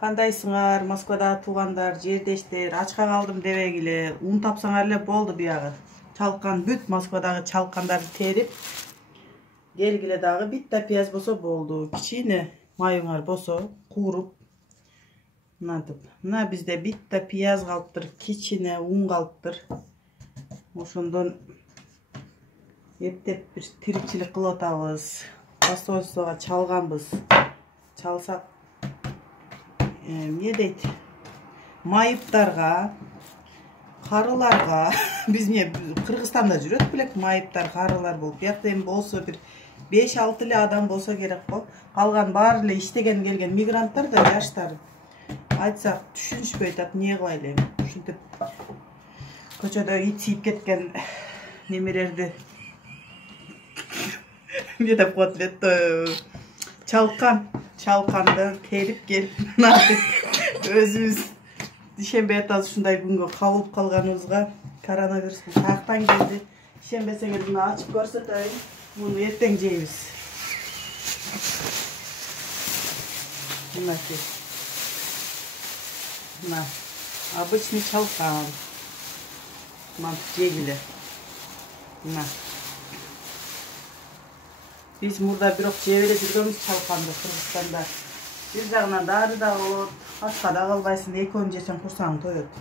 Кандайсыңар, Москвада тугандар, жердештер, ачка калдым дебегиле. Un тапсаңар эле болду биягы. Чалкан бүт Москвадагы чалкандарды терип, келгиле дагы битта пияз болсо болду. Кичине майыңар болсо кууруп. Мына бизде битта пияз калыптыр, кичине un калыптыр. Ошондон эптеп бир тиричилик кылып атабыз. Посольствого чалганбыз. Чалсак эмне дейт? Майыптарга, карыларга, биз эмне Кыргызстанда жүрөт белек майыптар, карылар болуп. Биякта эми болсо бир 5-6 эле адам болсо керек го. Калган баары эле иштеген келген мигранттар да жаштар. Айтсак түшүнүшпөйт, эмне кылайлы эми? Ушинтип көчөдө ит сийип кеткен немелерди не деп коет элет, чалканды терип келип өзүбүз ишенбей атабыз ушундай күнгө кабылып калганыбызга. Коронавирустун тактан келди. Ишенбесеңер муну ачып көрсөтөйүн. Муну эртең жейбиз. Мына обычный чалкан. Мантып жегиле. Мына биз мурда бирок жеп эле жүргөнбүз чалканды Кыргызстанда. Бир жагынан дары да болот, ачка да калбайсың, экөөнү жесең курсаң тоет.